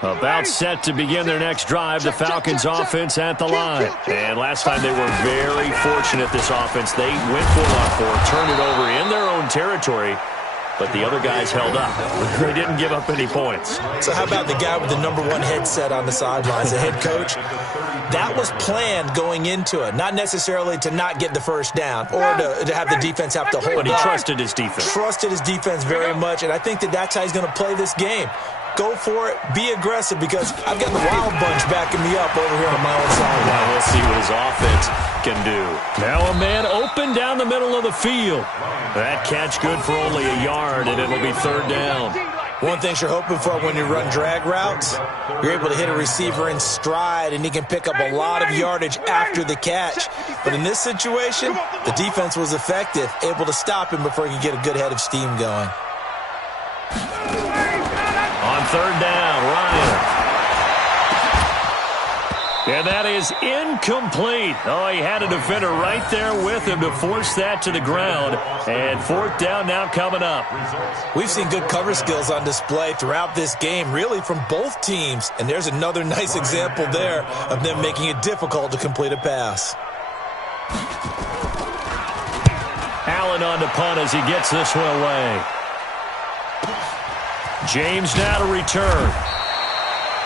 About set to begin their next drive, the Falcons offense at the line. And last time they were very fortunate, this offense. They went for it on fourth, turned it over in their own territory, but the other guys held up. They didn't give up any points. So how about the guy with the #1 headset on the sidelines, the head coach? That was planned going into it, not necessarily to not get the first down or to have the defense have to hold up. But he trusted his defense. Trusted his defense very much, and I think that's how he's going to play this game. Go for it. Be aggressive, because I've got the wild bunch backing me up over here on my own side. Now we'll see what his offense can do. Now a man open down the middle of the field. That catch good for only a yard, and it'll be third down. One thing you're hoping for when you run drag routes, you're able to hit a receiver in stride, and he can pick up a lot of yardage after the catch. But in this situation, the defense was effective, able to stop him before he could get a good head of steam going. On third down, Ryan. And that is incomplete. Oh, he had a defender right there with him to force that to the ground. And fourth down now coming up. We've seen good cover skills on display throughout this game, really from both teams. And there's another nice example there of them making it difficult to complete a pass. Allen on to punt as he gets this one away. James now to return.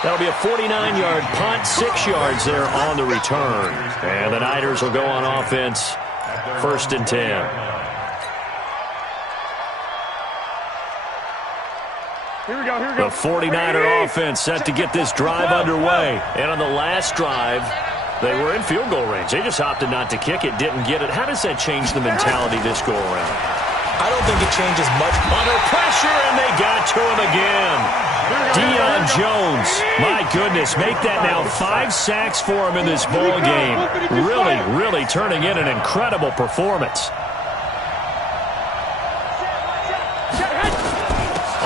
That'll be a 49-yard punt, 6 yards there on the return. And the Niners will go on offense, 1st and 10. Here we go. The 49er offense set to get this drive underway. And on the last drive, they were in field goal range. They just opted not to kick it, didn't get it. How does that change the mentality this go-around? I don't think it changes much. Under pressure, and they got to him again. Deion Jones, my goodness, make that now 5 sacks for him in this ball game. Really turning in an incredible performance.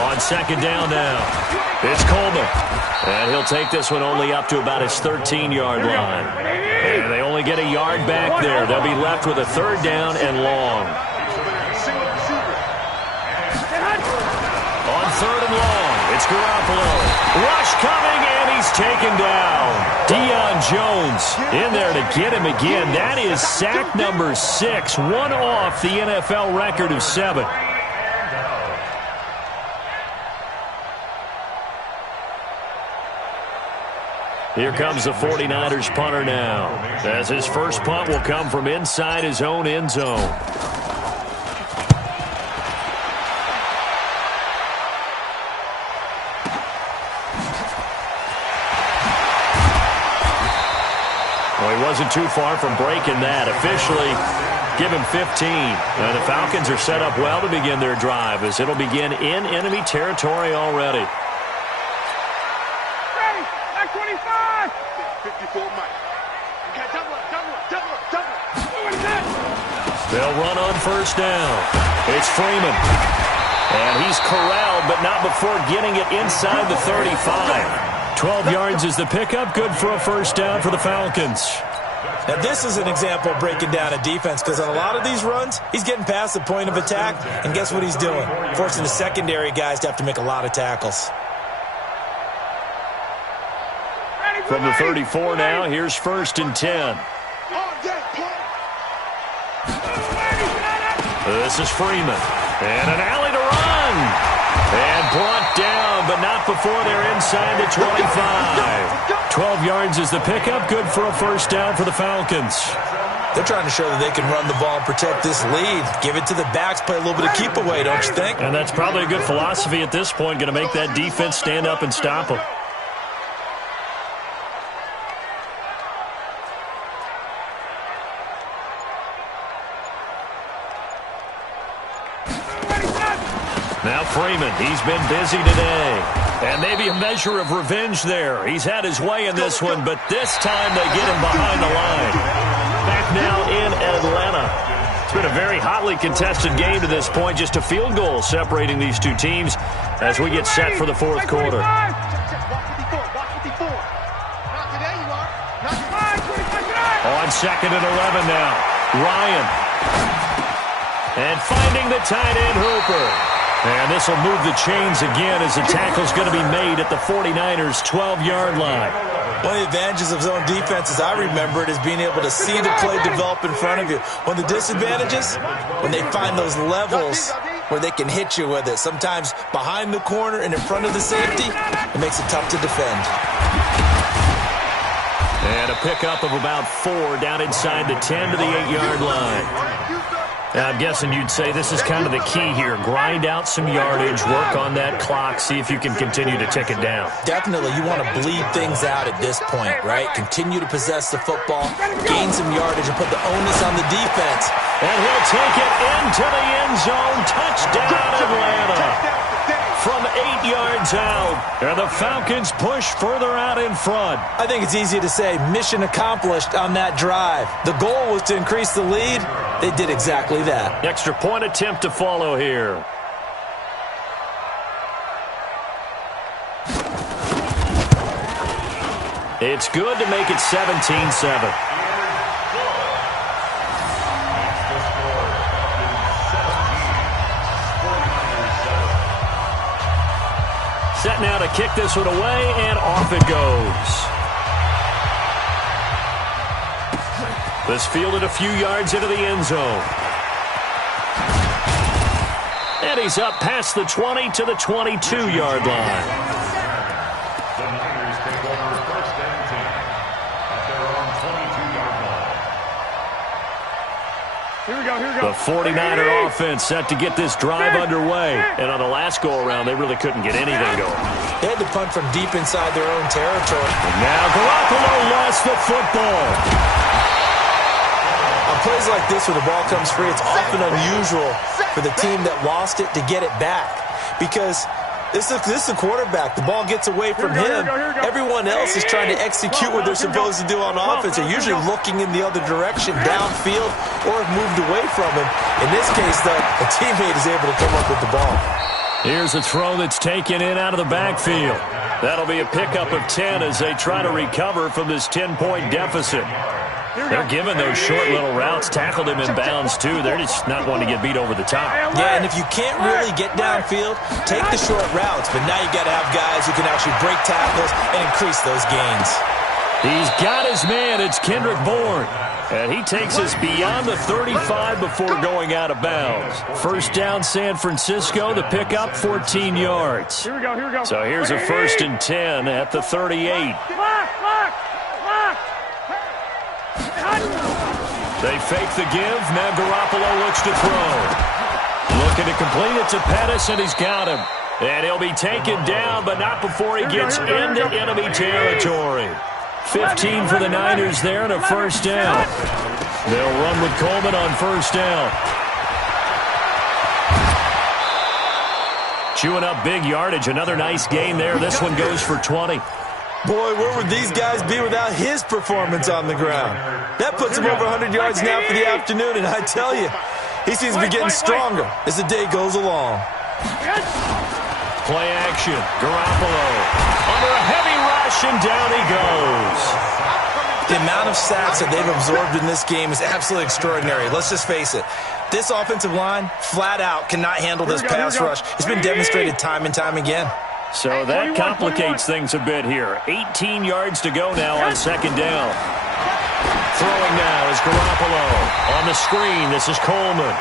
On second down now, it's Coleman. And he'll take this one only up to about his 13-yard line. And they only get a yard back there. They'll be left with a third down and long. On third and long, it's Garoppolo. Rush coming, and he's taken down. Deion Jones in there to get him again. That is sack number 6, one off the NFL record of 7. Here comes the 49ers punter now, as his first punt will come from inside his own end zone. Well, he wasn't too far from breaking that. Officially, give him 15. And the Falcons are set up well to begin their drive, as it'll begin in enemy territory already. Ready, back 25. 54, Mike. Okay, double up. They'll run on first down. It's Freeman. And he's corralled, but not before getting it inside the 35. 12 yards is the pickup. Good for a first down for the Falcons. Now, this is an example of breaking down a defense, because on a lot of these runs, he's getting past the point of attack, and guess what he's doing? Forcing the secondary guys to have to make a lot of tackles. From the 34 now, here's 1st and 10. This is Freeman. And an alley to run. And brought down, but not before they're inside the 25. 12 yards is the pickup. Good for a first down for the Falcons. They're trying to show that they can run the ball and protect this lead. Give it to the backs, play a little bit of keep away, don't you think? And that's probably a good philosophy at this point. Going to make that defense stand up and stop them. Now Freeman, he's been busy today. And maybe a measure of revenge there. He's had his way in this one, but this time they get him behind the line. Back now in Atlanta. It's been a very hotly contested game to this point. Just a field goal separating these two teams as we get set for the fourth quarter. On second and 11 now. Ryan. And finding the tight end Hooper. And this will move the chains again as the tackle's going to be made at the 49ers' 12-yard line. One of the advantages of zone defense, as I remember it, is being able to see the play develop in front of you. One of the disadvantages, when they find those levels where they can hit you with it. Sometimes behind the corner and in front of the safety, it makes it tough to defend. And a pickup of about 4 down inside the 10 to the 8-yard line. Now, I'm guessing you'd say this is kind of the key here. Grind out some yardage, work on that clock, see if you can continue to tick it down. Definitely, you want to bleed things out at this point, right? Continue to possess the football, gain some yardage, and put the onus on the defense. And he'll take it into the end zone. Touchdown, Atlanta. From 8 yards out. And the Falcons push further out in front. I think it's easy to say mission accomplished on that drive. The goal was to increase the lead. They did exactly that. Extra point attempt to follow here. It's good to make it 17-7. Set now to kick this one away, and off it goes. This fielded a few yards into the end zone. And he's up past the 20 to the 22-yard line. The 49er offense set to get this drive underway. And on the last go-around, they really couldn't get anything going. They had to punt from deep inside their own territory. And now Garoppolo lost the football. On plays like this where the ball comes free, it's often unusual for the team that lost it to get it back. Because this is a quarterback. The ball gets away from him. Everyone else is trying to execute what they're supposed to do on offense. They're usually looking in the other direction, downfield, or have moved away from him. In this case, though, a teammate is able to come up with the ball. Here's a throw that's taken in out of the backfield. That'll be a pickup of 10 as they try to recover from this 10-point deficit. They're giving those short little routes, tackled him in bounds, too. They're just not wanting to get beat over the top. Yeah, and if you can't really get downfield, take the short routes. But now you got to have guys who can actually break tackles and increase those gains. He's got his man. It's Kendrick Bourne. And he takes us beyond the 35 before going out of bounds. First down, San Francisco. The pickup, 14 yards. Here we go. So here's a 1st and 10 at the 38. They fake the give. Now Garoppolo looks to throw. Looking to complete it to Pettis, and he's got him. And he'll be taken down, but not before he gets into enemy territory. 15 for the Niners there and a 1st down. They'll run with Coleman on 1st down. Chewing up big yardage. Another nice gain there. This one goes for 20. Boy, where would these guys be without his performance on the ground? That puts him over 100 yards now for the afternoon, and I tell you, he seems to be getting stronger as the day goes along. Play action. Garoppolo under a heavy rush, and down he goes. The amount of sacks that they've absorbed in this game is absolutely extraordinary. Let's just face it. This offensive line, flat out, cannot handle this pass rush. It's been demonstrated time and time again. So that complicates things a bit here. 18 yards to go now on 2nd down. Throwing now is Garoppolo. On the screen, this is Coleman.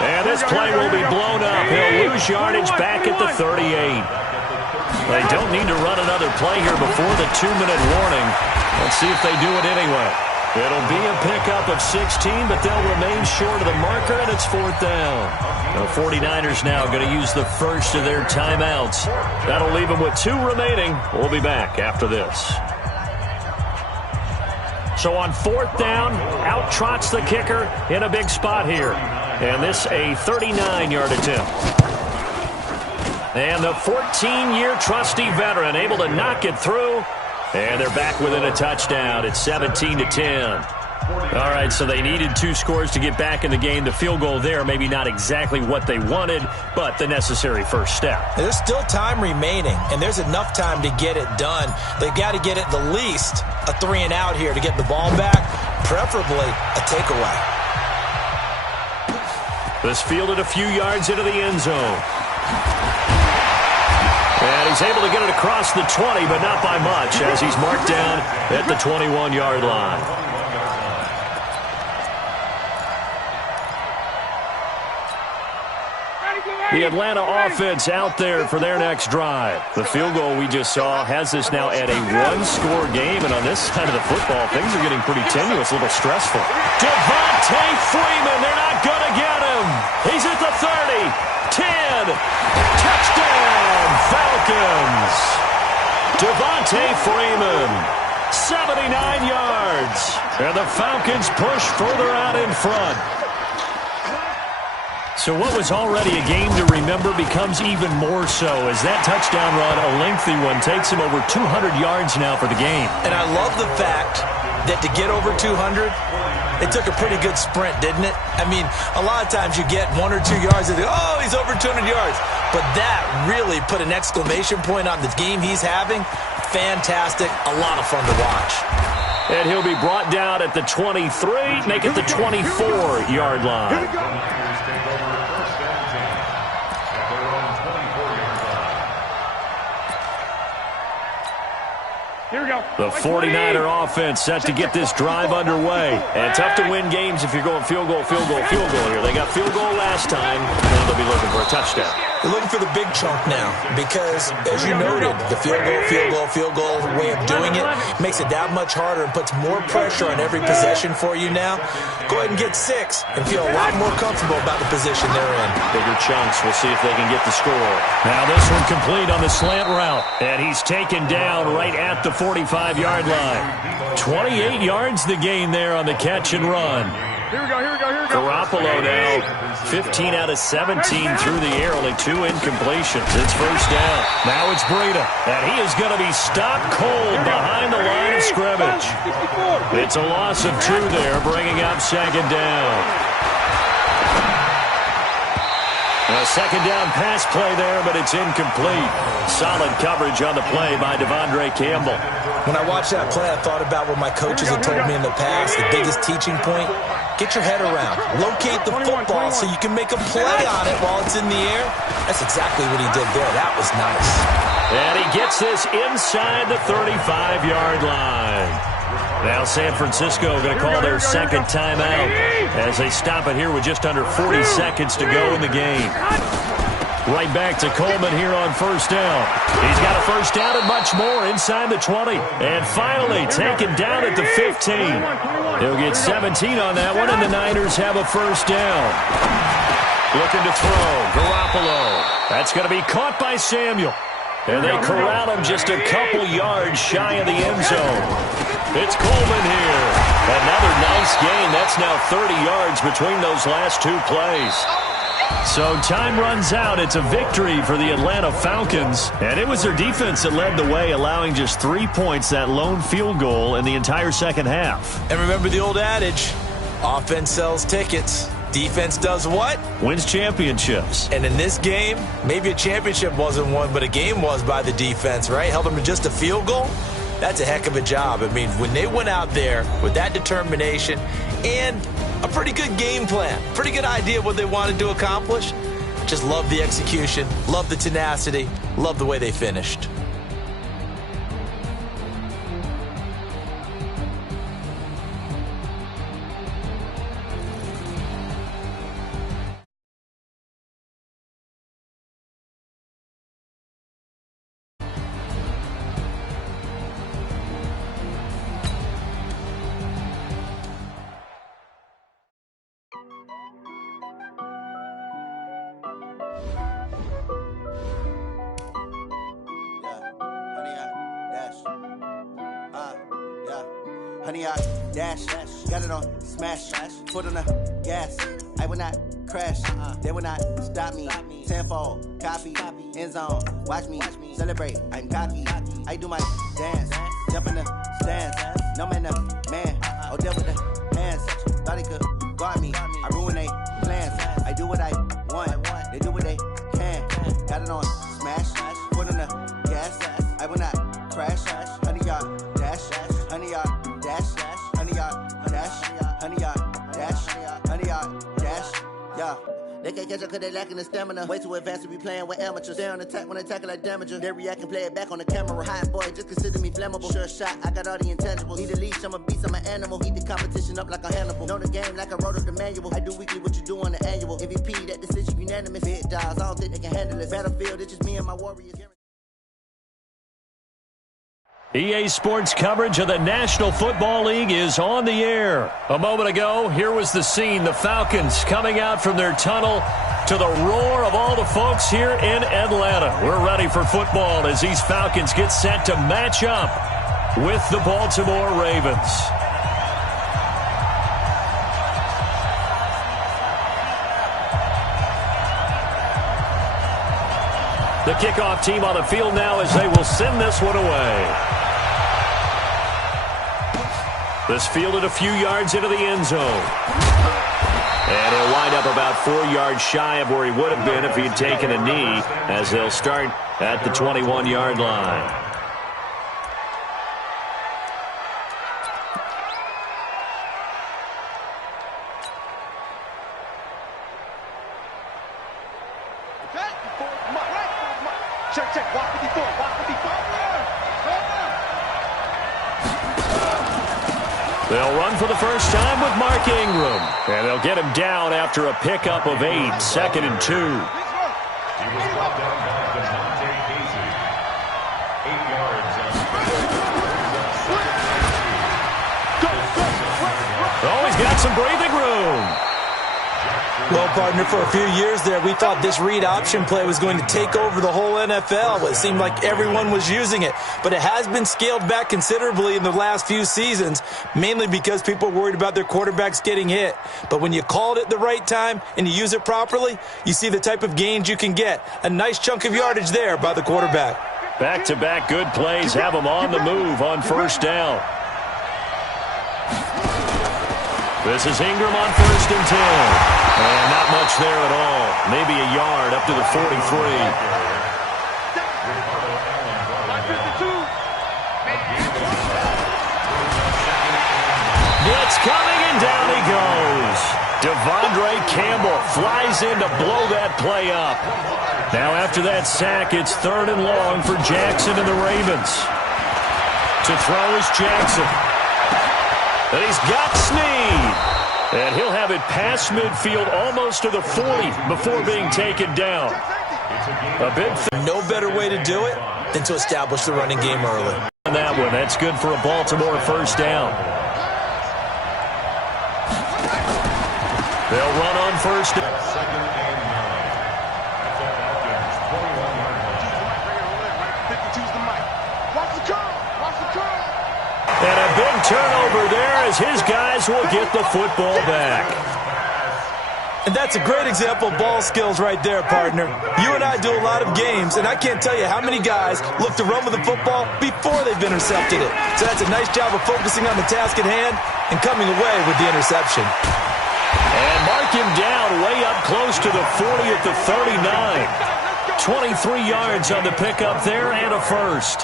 And this play will be blown up. He'll lose yardage back at the 38. They don't need to run another play here before the 2-minute warning. Let's see if they do it anyway. It'll be a pickup of 16, but they'll remain short of the marker, and it's 4th down. The 49ers now going to use the first of their timeouts. That'll leave them with 2 remaining. We'll be back after this. So on 4th down, out trots the kicker in a big spot here. And this a 39-yard attempt. And the 14-year trusty veteran able to knock it through. And they're back within a touchdown. It's 17-10. All right, so they needed 2 scores to get back in the game. The field goal there, maybe not exactly what they wanted, but the necessary first step. There's still time remaining, and there's enough time to get it done. They've got to get at the least a 3-and-out here to get the ball back, preferably a takeaway. This fielded a few yards into the end zone. And he's able to get it across the 20, but not by much, as he's marked down at the 21-yard line. The Atlanta offense out there for their next drive. The field goal we just saw has this now at a one-score game, and on this side of the football, things are getting pretty tenuous, a little stressful. Devontae Freeman, they're not going to get him. He's at the 30, 10, touchdown, Falcons. Devontae Freeman, 79 yards, and the Falcons push further out in front. So what was already a game to remember becomes even more so as that touchdown run, a lengthy one, takes him over 200 yards now for the game. And I love the fact that to get over 200, it took a pretty good sprint, didn't it? I mean, a lot of times you get 1 or 2 yards and think, oh, he's over 200 yards. But that really put an exclamation point on the game he's having. Fantastic. A lot of fun to watch. And he'll be brought down at the 23, make it the 24-yard line. Here we go. The 49er offense set to get this drive underway. And tough to win games if you're going field goal here. They got field goal last time. Now they'll be looking for a touchdown. They're looking for the big chunk now because, as you noted, the field goal way of doing it makes it that much harder and puts more pressure on every possession for you now. Go ahead and get 6 and feel a lot more comfortable about the position they're in. Bigger chunks. We'll see if they can get the score. Now this one complete on the slant route. And he's taken down right at the 45-yard line. 28 yards the gain there on the catch and run. Here we go. Garoppolo now 15 out of 17 through the air, only 2 incompletions. It's first down. Now it's Breida, and he is going to be stopped cold behind the line of scrimmage. It's a loss of 2 there, bringing up second down. A second down pass play there, but it's incomplete. Solid coverage on the play by Devondre Campbell. When I watched that play, I thought about what my coaches had told me in the past. The biggest teaching point, get your head around. Locate the football so you can make a play on it while it's in the air. That's exactly what he did there. That was nice. And he gets this inside the 35-yard line. Now San Francisco going to call their second timeout as they stop it here with just under 40 seconds to go in the game. Right back to Coleman here on first down. He's got a first down and much more inside the 20. And finally taken down at the 15. He'll get 17 on that one, and the Niners have a first down. Looking to throw. Garoppolo. That's going to be caught by Samuel. And they corral him just a couple yards shy of the end zone. It's Coleman here. Another nice gain. That's now 30 yards between those last 2 plays. So time runs out. It's a victory for the Atlanta Falcons. And it was their defense that led the way, allowing just 3 points, that lone field goal in the entire second half. And remember the old adage, offense sells tickets. Defense does what? Wins championships. And in this game, maybe a championship wasn't won, but a game was by the defense, right? Held them to just a field goal. That's a heck of a job. I mean, when they went out there with that determination and a pretty good game plan, pretty good idea what they wanted to accomplish, just love the execution, love the tenacity, love the way they finished. Honey, I dash, got it on smash, foot on the gas. I will not crash, they will not stop me. Tenfold, copy, end zone, watch me celebrate. I'm cocky, I do my dance, jump in the stands. No man, man, oh, deal with the hands. Thought he could guard me, I ruin they plans. I do what I want, they do what they can. Got it on smash, foot on the gas. I will not crash, honey, y'all dash, honey, y'all dash, honey, y'all dash, honey, y'all dash, honey, y'all dash, yeah. They can't catch up cause they lacking the stamina. Way too advanced to be playing with amateurs. They on attack when they tackle like damagers. They react and play it back on the camera. Hot boy, just consider me flammable. Sure shot, I got all the intangibles. Need a leash, I'm a beast, I'm an animal. Heat the competition up like a Hannibal. Know the game like I wrote up the manual. I do weekly what you do on the annual. MVP, that decision unanimous. Hit dials, I don't think they can handle it. Battlefield, it's just me and my warriors. EA Sports coverage of the National Football League is on the air. A moment ago, here was the scene. The Falcons coming out from their tunnel to the roar of all the folks here in Atlanta. We're ready for football as these Falcons get set to match up with the Baltimore Ravens. The kickoff team on the field now as they will send this one away. This fielded a few yards into the end zone. And he'll wind up about 4 yards shy of where he would have been if he had taken a knee, as they'll start at the 21-yard line. Check, walk 54, walk 54. They'll run for the first time with Mark Ingram. And they'll get him down after a pickup of 8, 2nd and 2. He was brought down by Demonte Casey. 8 yards on Oh, he's got some breathing room. Well, partner, for a few years there, we thought this read option play was going to take over the whole NFL. It seemed like everyone was using it, but it has been scaled back considerably in the last few seasons, mainly because people are worried about their quarterbacks getting hit. But when you call it at the right time and you use it properly, you see the type of gains you can get. A nice chunk of yardage there by the quarterback. Back-to-back good plays have him on the move on first down. This is Ingram on 1st and 10. And not much there at all. Maybe a yard up to the 43. Blitz coming, and down he goes. Devondre Campbell flies in to blow that play up. Now after that sack, it's 3rd and long for Jackson and the Ravens. To throw is Jackson. And he's got Snead. And he'll have it past midfield almost to the 40 before being taken down. No better way to do it than to establish the running game early. On that one, that's good for a Baltimore first down. They'll run on first down. 2nd and 9. At the Falcons' 21-yard line. 52's the mic. Watch the curl. Watch the curl. And a big turnover there as his guys will get the football back. And that's a great example of ball skills right there, partner. You and I do a lot of games, and I can't tell you how many guys look to run with the football before they've intercepted it. So that's a nice job of focusing on the task at hand and coming away with the interception. And mark him down way up close to the 40 at the 39. 23 yards on the pickup there and a first.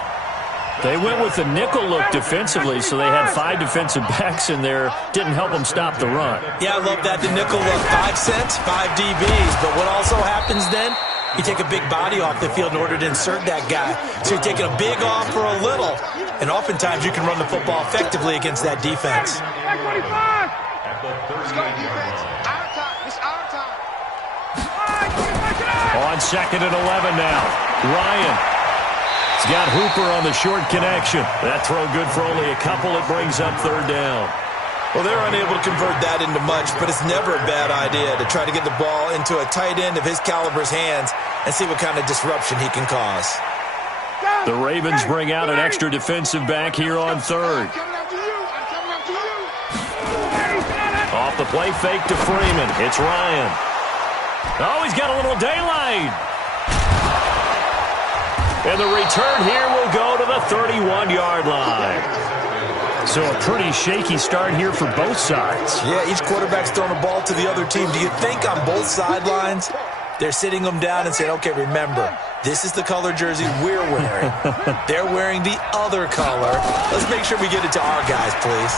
They went with the nickel look defensively, so they had 5 defensive backs in there. Didn't help them stop the run. Yeah, I love that. The nickel look, 5 cents, 5 DBs. But what also happens then, you take a big body off the field in order to insert that guy. So you're taking a big off for a little. And oftentimes you can run the football effectively against that defense. Back 45. At the 38-yard line. Our time. It's our time. On 2nd and 11 now. Ryan. He's got Hooper on the short connection. That throw good for only a couple. It brings up 3rd down. Well, they're unable to convert that into much, but it's never a bad idea to try to get the ball into a tight end of his caliber's hands and see what kind of disruption he can cause. The Ravens bring out an extra defensive back here on 3rd. Off the play fake to Freeman. It's Ryan. Oh, he's got a little daylight. And the return here will go to the 31-yard line. So a pretty shaky start here for both sides. Yeah, each quarterback's throwing a ball to the other team. Do you think on both sidelines they're sitting them down and saying, okay, remember, this is the color jersey we're wearing. They're wearing the other color. Let's make sure we get it to our guys, please.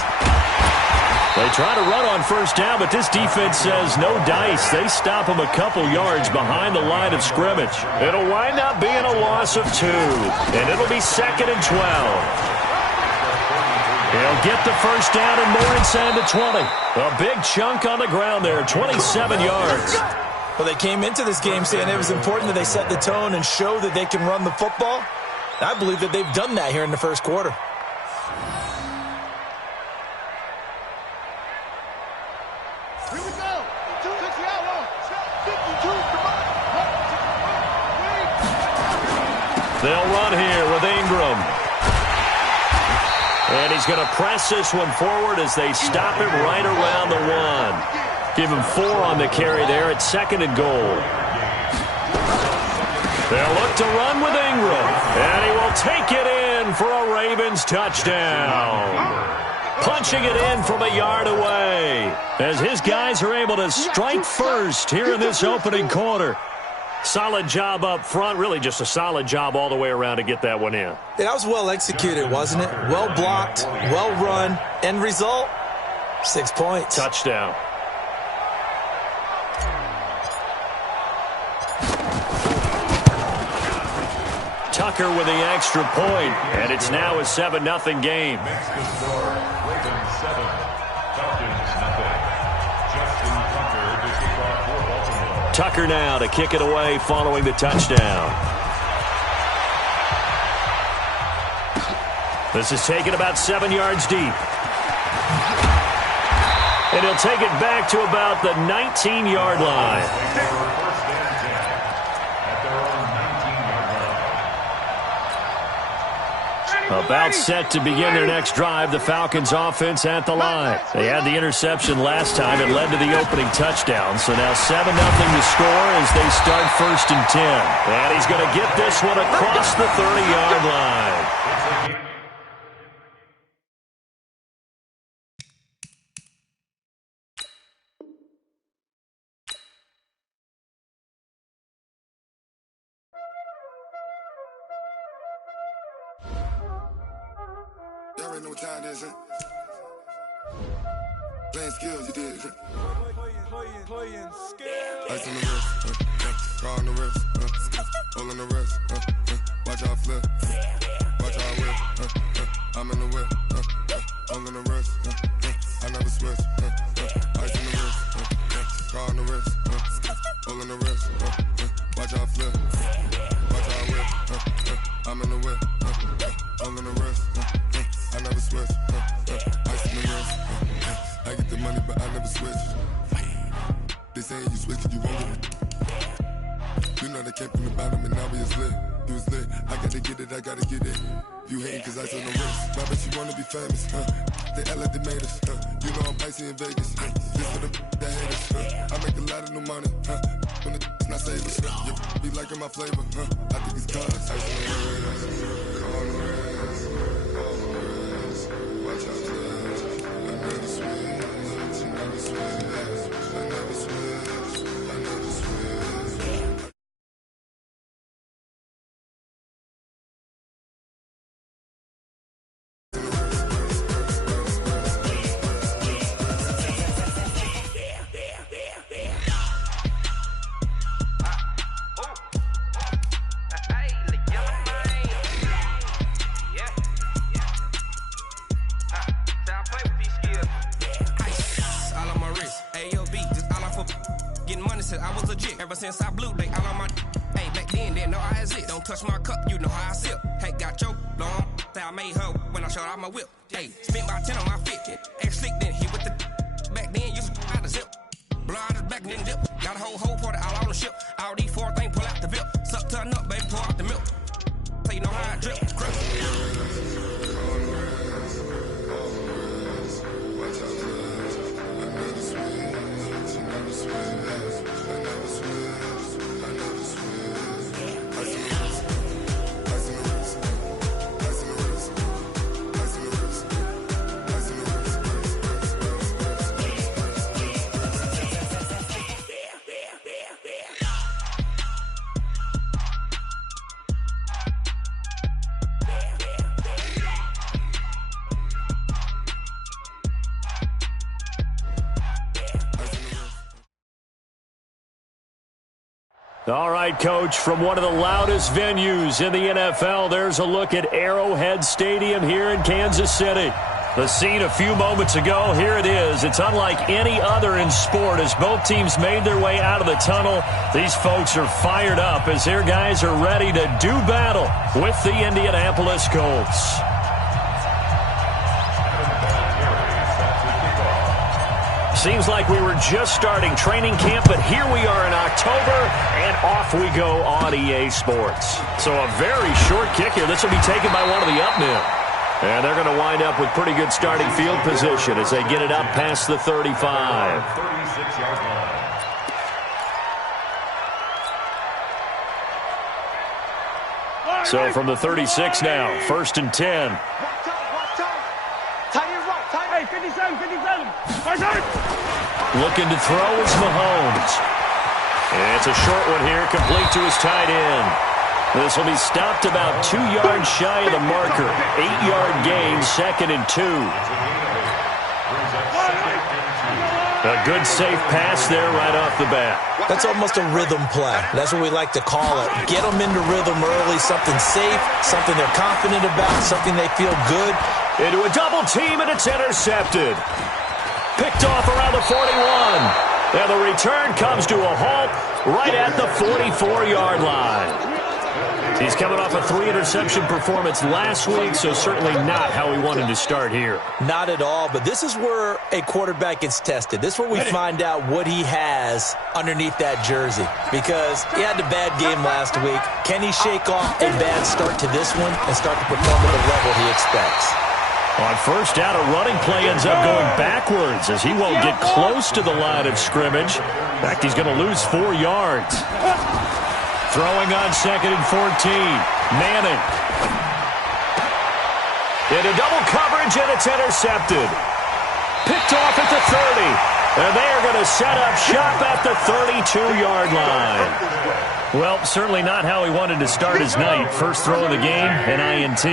They try to run on first down, but this defense says no dice. They stop them a couple yards behind the line of scrimmage. It'll wind up being a loss of 2, and it'll be 2nd and 12. He'll get the first down and more inside the 20. A big chunk on the ground there, 27 yards. Well, they came into this game saying it was important that they set the tone and show that they can run the football. I believe that they've done that here in the first quarter. Here we go. 260 out. 52. They'll run here with Ingram. And he's going to press this one forward as they stop him right around the 1. Give him 4 on the carry there at 2nd and goal. They'll look to run with Ingram. And he will take it in for a Ravens touchdown. Punching it in from a yard away as his guys are able to strike first here in this opening quarter. Solid job up front, really just a solid job all the way around to get that one in. That was well executed, wasn't it? Well blocked, well run. End result, 6 points. Touchdown. Tucker with the extra point, and it's now a 7-0 game. Next to score, Ravens 7, Falcons 0. Justin Tucker to kick off for Baltimore. Tucker now to kick it away following the touchdown. This is taken about 7 yards deep. And he'll take it back to about the 19-yard line. First and 10 at their own 19-yard line. About set to begin their next drive, the Falcons offense at the line. They had the interception last time. It led to the opening touchdown. So now 7-0 to score as they start 1st and 10. And he's going to get this one across the 30-yard line. Y'all already know what time it is, huh? Playing skills, you did. Playing skills. Ice on the wrist, car on the wrist, hole on the wrist, watch out flip, watch out whip, I'm in the whip, hole on the wrist, I never switch, ice on the wrist, car on the wrist, hole on the wrist, watch out flip, watch out whip, I'm in the whip, hole on the wrist, I never switch, ice on the wrist, I get the money but I never switch. They saying you switch it, you won't get it. You know they came from the bottom and now we is lit. You was lit, I gotta get it, I gotta get it. You hating cause ice on the wrist. Why bet you wanna be famous, They act like they made us, You know I'm icy in Vegas, This for the that hate us, I make a lot of new money, When it's not savers, You be liking my flavor, I think it's cause ice on the wrist, on the wrist, on the wrist. Watch out, I never switch, I never switch. I never switch, I never switch. I was legit ever since I blew they all on my hey back then didn't know I exist. Don't touch my cup, you know how I sip. Hey, got your long say I made her when I showed out my whip. Hey, spent about 10 on my fit. Ex slick then hit with the back then used to out the zip. Blow out his back and then dip. Got a whole party all on the ship. All these 4 things pull out the VIP. Suck turn up, baby, pour out the milk. So you know how I drip. All right, Coach, from one of the loudest venues in the NFL, there's a look at Arrowhead Stadium here in Kansas City. The scene a few moments ago, here it is. It's unlike any other in sport as both teams made their way out of the tunnel. These folks are fired up as their guys are ready to do battle with the Indianapolis Colts. Seems like we were just starting training camp, but here we are in October, and off we go on EA Sports. So a very short kick here. This will be taken by one of the up men. And they're going to wind up with pretty good starting field position as they get it up past the 35. 36-yard line. So from the 36 now, 1st and 10. Hey, 57, 57. Looking to throw is Mahomes. And it's a short one here, complete to his tight end. This will be stopped about 2 yards shy of the marker. 8-yard gain, 2nd and 2. A good safe pass there right off the bat. That's almost a rhythm play. That's what we like to call it. Get them into rhythm early, something safe, something they're confident about, something they feel good. Into a double team, and it's intercepted. Picked off around the 41. And the return comes to a halt right at the 44-yard line. He's coming off a 3-interception performance last week, so certainly not how he wanted to start here. Not at all, but this is where a quarterback gets tested. This is where we find out what he has underneath that jersey, because he had a bad game last week. Can he shake off a bad start to this one and start to perform at the level he expects? On first down, a running play ends up going backwards as he won't get close to the line of scrimmage. In fact, he's going to lose 4 yards. Throwing on 2nd and 14. Manning. Into double coverage, and it's intercepted. Picked off at the 30. And they are going to set up shop at the 32-yard line. Well, certainly not how he wanted to start his night. First throw of the game, an INT.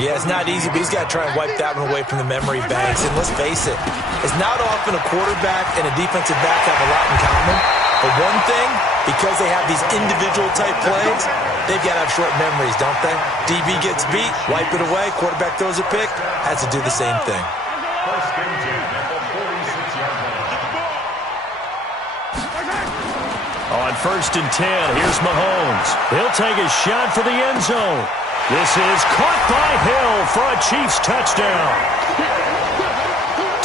Yeah, it's not easy, but he's got to try and wipe that one away from the memory banks. And let's face it, it's not often a quarterback and a defensive back have a lot in common. But one thing, because they have these individual-type plays, they've got to have short memories, don't they? DB gets beat, wipe it away, quarterback throws a pick, has to do the same thing. First and 10 at the 46-yard line. On 1st and 10, here's Mahomes. He'll take a shot for the end zone. This is caught by Hill for a Chiefs touchdown.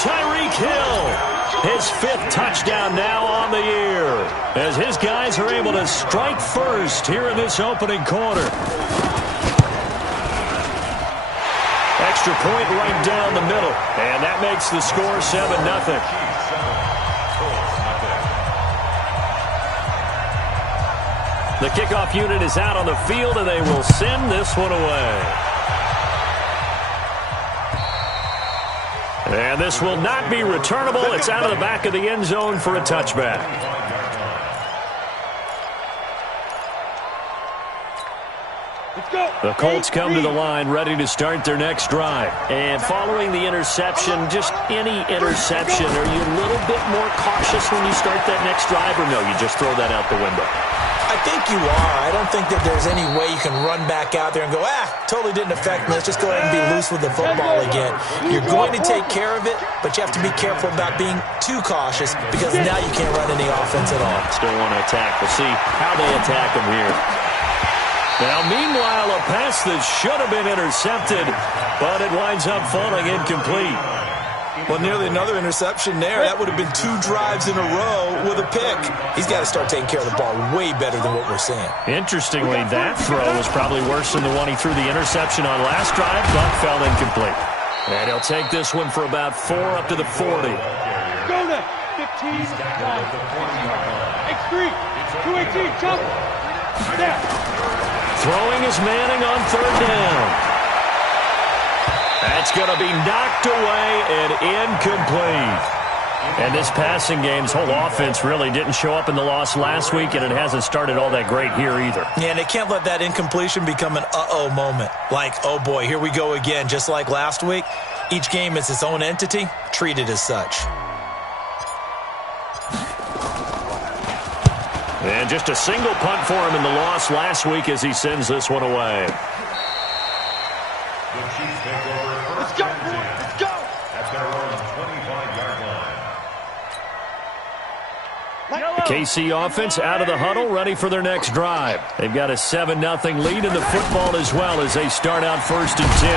Tyreek Hill. His 5th touchdown now on the year as his guys are able to strike first here in this opening quarter. Extra point right down the middle, and that makes the score 7-0. The kickoff unit is out on the field, and they will send this one away. And this will not be returnable. It's out of the back of the end zone for a touchback. The Colts come to the line ready to start their next drive. And following the interception, just any interception, are you a little bit more cautious when you start that next drive, or no, you just throw that out the window? I think you are. I don't think that there's any way you can run back out there and go, totally didn't affect me. Let's just go ahead and be loose with the football again. You're going to take care of it, but you have to be careful about being too cautious because now you can't run any offense at all. Still want to attack. We'll see how they attack them here. Now, meanwhile, a pass that should have been intercepted, but it winds up falling incomplete. Well, nearly another interception there. That would have been 2 drives in a row with a pick. He's got to start taking care of the ball way better than what we're seeing. Interestingly, that throw was probably worse than the one he threw the interception on last drive, but fell incomplete. And he'll take this one for about 4 up to the 40. Go to 15, X3, 218, jump. Down. Throwing is Manning on 3rd down. That's going to be knocked away and incomplete. And this passing game's whole offense really didn't show up in the loss last week, and it hasn't started all that great here either. Yeah, and they can't let that incompletion become an uh-oh moment. Like, oh boy, here we go again, just like last week. Each game is its own entity, treated as such. And just a single punt for him in the loss last week as he sends this one away. The Chiefs take over first and 10. Let's go! At their own 25-yard line. The KC offense out of the huddle, ready for their next drive. They've got a 7-0 lead in the football as well as they start out first and 10.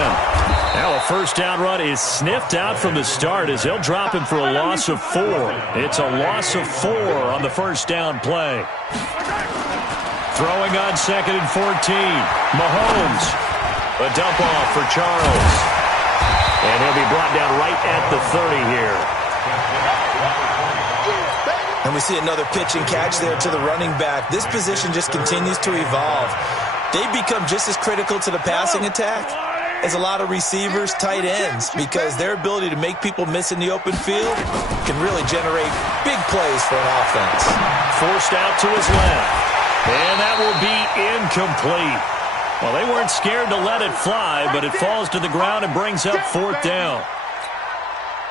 Now a first down run is sniffed out from the start as they'll drop him for a loss of 4. It's a loss of 4 on the first down play. Throwing on 2nd and 14. Mahomes. A dump off for Charles. And he'll be brought down right at the 30 here. And we see another pitch and catch there to the running back. This position just continues to evolve. They become just as critical to the passing attack as a lot of receivers, tight ends, because their ability to make people miss in the open field can really generate big plays for an offense. Forced out to his left. And that will be incomplete. Well, they weren't scared to let it fly, but it falls to the ground and brings up 4th down.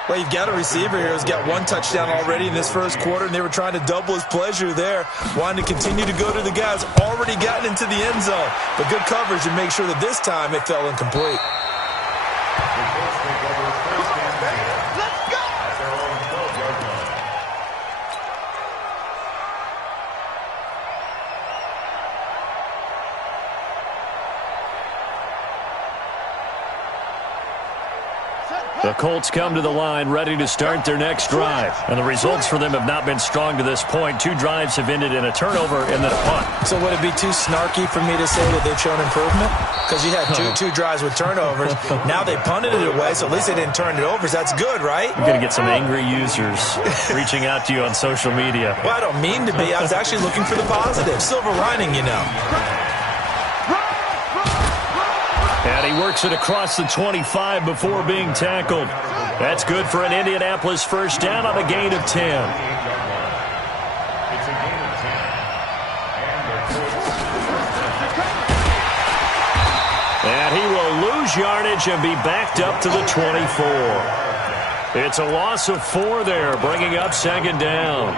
Well, you've got a receiver here who's got 1 touchdown already in this first quarter, and they were trying to double his pleasure there, wanting to continue to go to the guys already gotten into the end zone. But good coverage to make sure that this time it fell incomplete. Let's go! At their own 12-yard line. The Colts come to the line ready to start their next drive. And the results for them have not been strong to this point. 2 drives have ended in a turnover and then a punt. So would it be too snarky for me to say that they've shown improvement? Because you had two drives with turnovers. Now they punted it away, so at least they didn't turn it over. So that's good, right? You're going to get some angry users reaching out to you on social media. Well, I don't mean to be. I was actually looking for the positive. Silver lining, you know. And he works it across the 25 before being tackled. That's good for an Indianapolis first down on a gain of 10. It's a gain of 10. And he will lose yardage and be backed up to the 24. It's a loss of 4 there, bringing up 2nd down.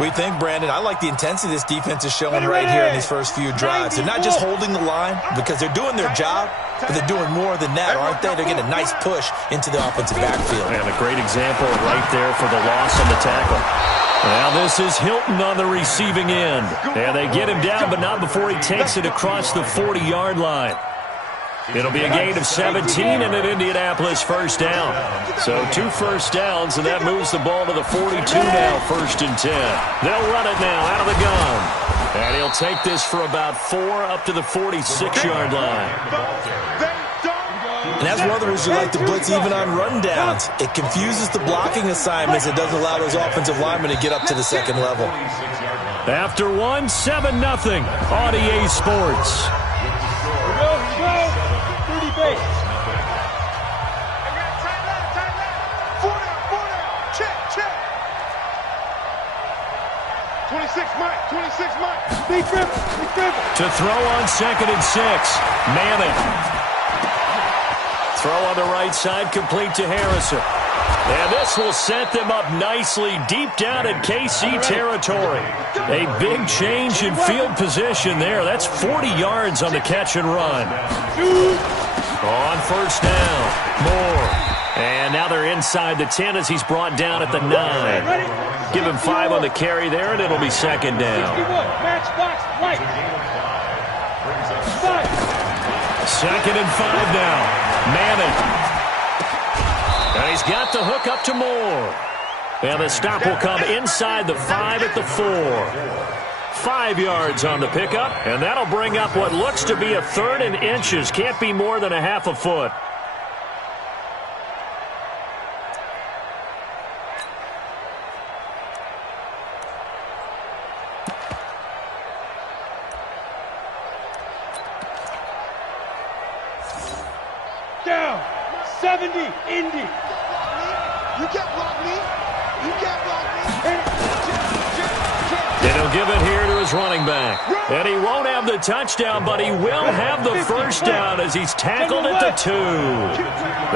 We think, Brandon, I like the intensity this defense is showing right here in these first few drives. They're not just holding the line because they're doing their job, but they're doing more than that, aren't they? They're getting a nice push into the offensive backfield. And a great example right there for the loss on the tackle. Now this is Hilton on the receiving end. And they get him down, but not before he takes it across the 40-yard line. It'll be a gain of 17 and an Indianapolis first down. So 2 first downs, and that moves the ball to the 42 now, 1st and 10. They'll run it now out of the gun. And he'll take this for about 4 up to the 46-yard line. And that's one of the reasons you like to blitz even on rundowns. It confuses the blocking assignments. It doesn't allow those offensive linemen to get up to the second level. After 1, 7-0 on EA Sports. To throw on 2nd and 6. Manning. Throw on the right side, complete to Harrison. And this will set them up nicely deep down in KC territory. A big change in field position there. That's 40 yards on the catch and run. On first down, Moore. And now they're inside the 10 as he's brought down at the 9. Give him 5 on the carry there, and it'll be 2nd down. 2nd and 5 now. Manning. And he's got the hook up to Moore. And the stop will come inside the 5 at the 4. 5 yards on the pickup, and that'll bring up what looks to be a 3rd and inches. Can't be more than a half a foot. Down. 70, Indy. You can't block me. You can't block me. And he'll give it here to his running back. And he won't have the touchdown, but he will have the first down as he's tackled at the 2.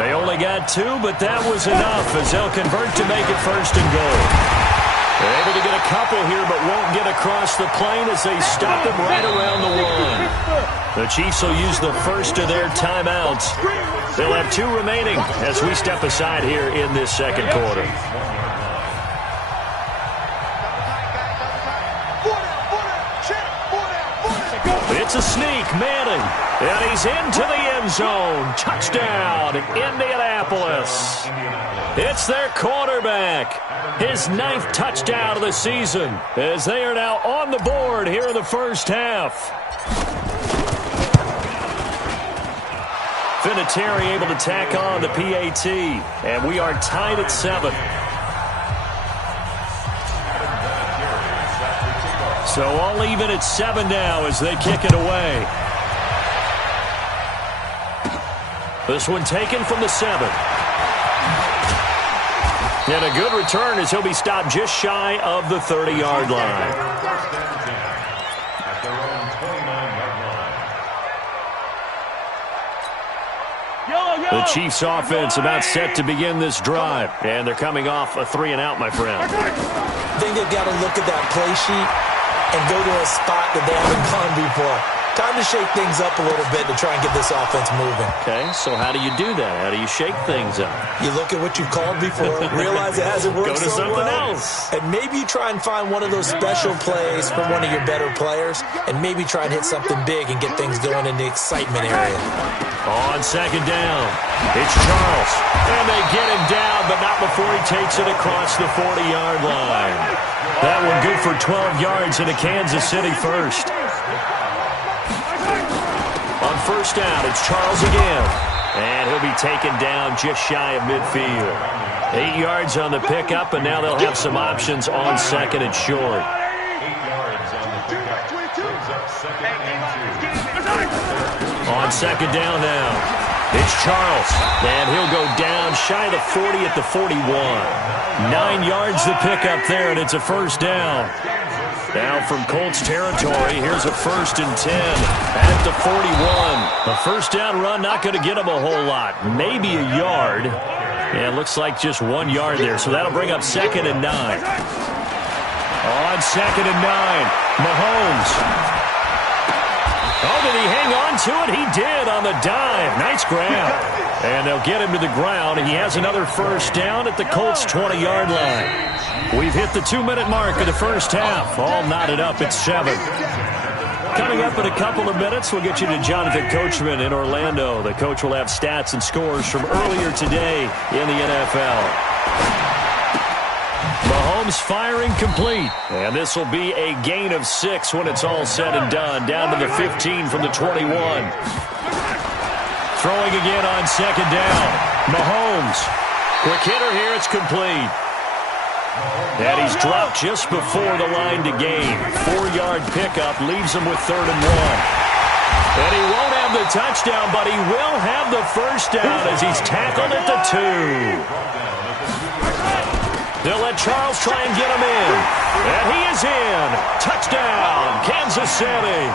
They only got 2, but that was enough as they'll convert to make it 1st and goal. They're able to get a couple here, but won't get across the plane as they stop him right around the one. The Chiefs will use the first of their timeouts. They'll have 2 remaining as we step aside here in this second quarter. It's a sneak, Manning, and he's into the end zone. Touchdown, Indianapolis. It's their quarterback, his 9th touchdown of the season, as they are now on the board here in the first half. Vinatieri able to tack on the PAT, and we are tied at 7. So all even at 7 now as they kick it away. This one taken from the 7. And a good return as he'll be stopped just shy of the 30-yard line. At their own 29-yard line. The Chiefs offense about set to begin this drive. And they're coming off a 3-and-out, my friend. I think they've got to look at that play sheet and go to a spot that they haven't gone before. Time to shake things up a little bit to try and get this offense moving. Okay, so how do you do that? How do you shake things up? You look at what you called before, realize it hasn't worked Go to so something well, else. and maybe try and find one of those special plays from one of your better players, and maybe try and hit something big and get things going in the excitement area. On second down, it's Charles. And they get him down, but not before he takes it across the 40-yard line. That one good for 12 yards into Kansas City first. On first down, it's Charles again. And he'll be taken down just shy of midfield. 8 yards on the pickup, and now they'll have some options on second and short. 8 yards on the pickup. Brings up second and 2. On second down now, it's Charles. And he'll go down shy of the 40 at the 41. 9 yards the pickup there, and it's a first down. Now from Colts territory, here's a 1st and 10 at the 41. A first down run not going to get him a whole lot. Maybe a yard. And it looks like just 1 yard there. So that'll bring up 2nd and 9. On 2nd and 9, Mahomes. Oh, did he hang on to it? He did on the dive. Nice grab. And they'll get him to the ground. He has another first down at the Colts' 20-yard line. We've hit the 2-minute mark of the first half. All knotted up at 7. Coming up in a couple of minutes, we'll get you to Jonathan Coachman in Orlando. The coach will have stats and scores from earlier today in the NFL. Mahomes firing complete. And this will be a gain of 6 when it's all said and done. Down to the 15 from the 21. Throwing again on second down. Mahomes. Quick hitter here. It's complete. And he's dropped just before the line to gain. 4-yard pickup leaves him with 3rd and 1. And he won't have the touchdown, but he will have the first down as he's tackled at the 2. They'll let Charles try and get him in. And he is in. Touchdown, Kansas City.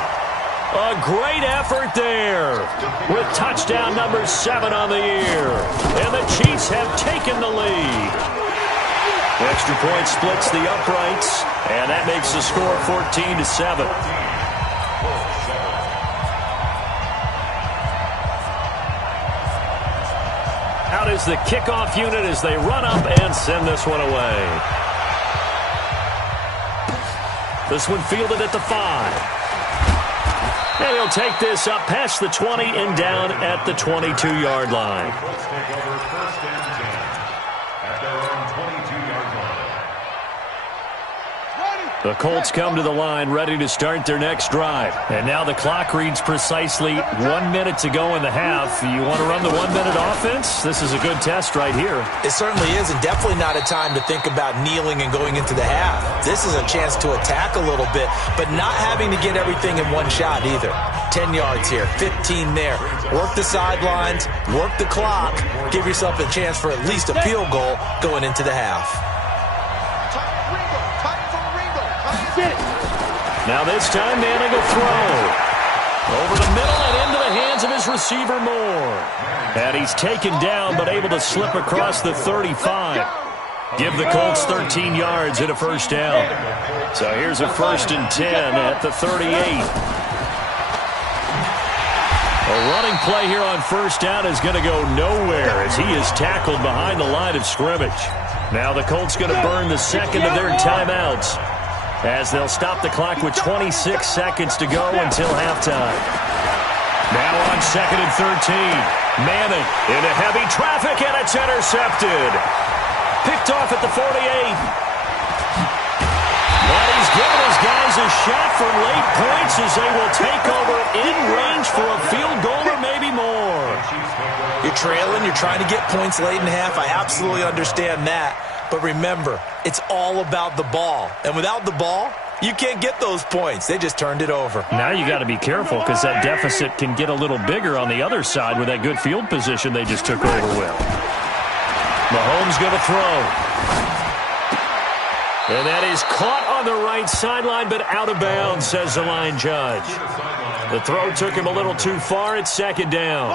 A great effort there with touchdown number 7 on the year. And the Chiefs have taken the lead. Extra point splits the uprights, and that makes the score 14-7. Out is the kickoff unit as they run up and send this one away. This one fielded at the 5. And he'll take this up past the 20 and down at the 22-yard line. Colts take over 1st and 10 at their own 22-yard line. The Colts come to the line ready to start their next drive. And now the clock reads precisely 1 minute to go in the half. You want to run the 1-minute offense? This is a good test right here. It certainly is, and definitely not a time to think about kneeling and going into the half. This is a chance to attack a little bit, but not having to get everything in one shot either. 10 yards here, 15 there. Work the sidelines, work the clock, give yourself a chance for at least a field goal going into the half. Now this time, Manning will throw. Over the middle and into the hands of his receiver, Moore. And he's taken down, but able to slip across the 35. give the Colts 13 yards and a first down. So here's a 1st and 10 at the 38. A running play here on first down is going to go nowhere as he is tackled behind the line of scrimmage. Now the Colts going to burn the second of their timeouts as they'll stop the clock with 26 seconds to go until halftime. Now on 2nd and 13. Manning into heavy traffic, and it's intercepted. Picked off at the 48. And he's given his guys a shot for late points as they will take over in range for a field goal or maybe more. You're trailing. You're trying to get points late in half. I absolutely understand that. But remember, it's all about the ball. And without the ball, you can't get those points. They just turned it over. Now you got to be careful because that deficit can get a little bigger on the other side with that good field position they just took over with. Mahomes going to throw. And that is caught on the right sideline, but out of bounds, says the line judge. The throw took him a little too far. It's 2nd down.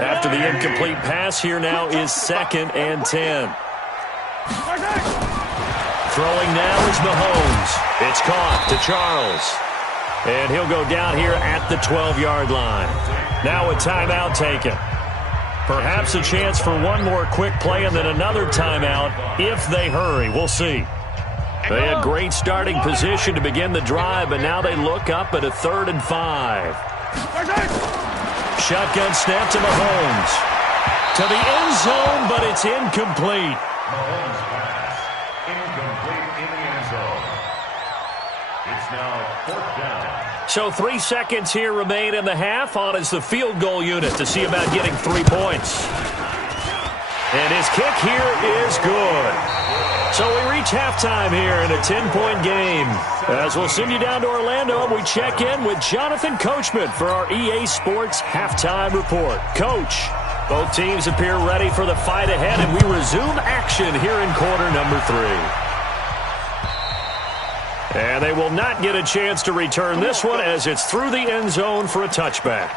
After the incomplete pass, here now is 2nd and 10. Throwing now is Mahomes. It's caught to Charles. And he'll go down here at the 12-yard line. Now a timeout taken. Perhaps a chance for one more quick play and then another timeout if they hurry. We'll see. They had great starting position to begin the drive, but now they look up at a 3rd and 5. Shotgun snap to Mahomes. To the end zone, but it's incomplete. Mahomes pass. Incomplete in the end zone. It's now 4th down. So 3 seconds here remain in the half. On is the field goal unit to see about getting 3 points. And his kick here is good. So we reach halftime here in a 10-point game. As we'll send you down to Orlando, and we check in with Jonathan Coachman for our EA Sports Halftime Report. Coach, both teams appear ready for the fight ahead, and we resume action here in quarter number 3. And they will not get a chance to return this one as it's through the end zone for a touchback.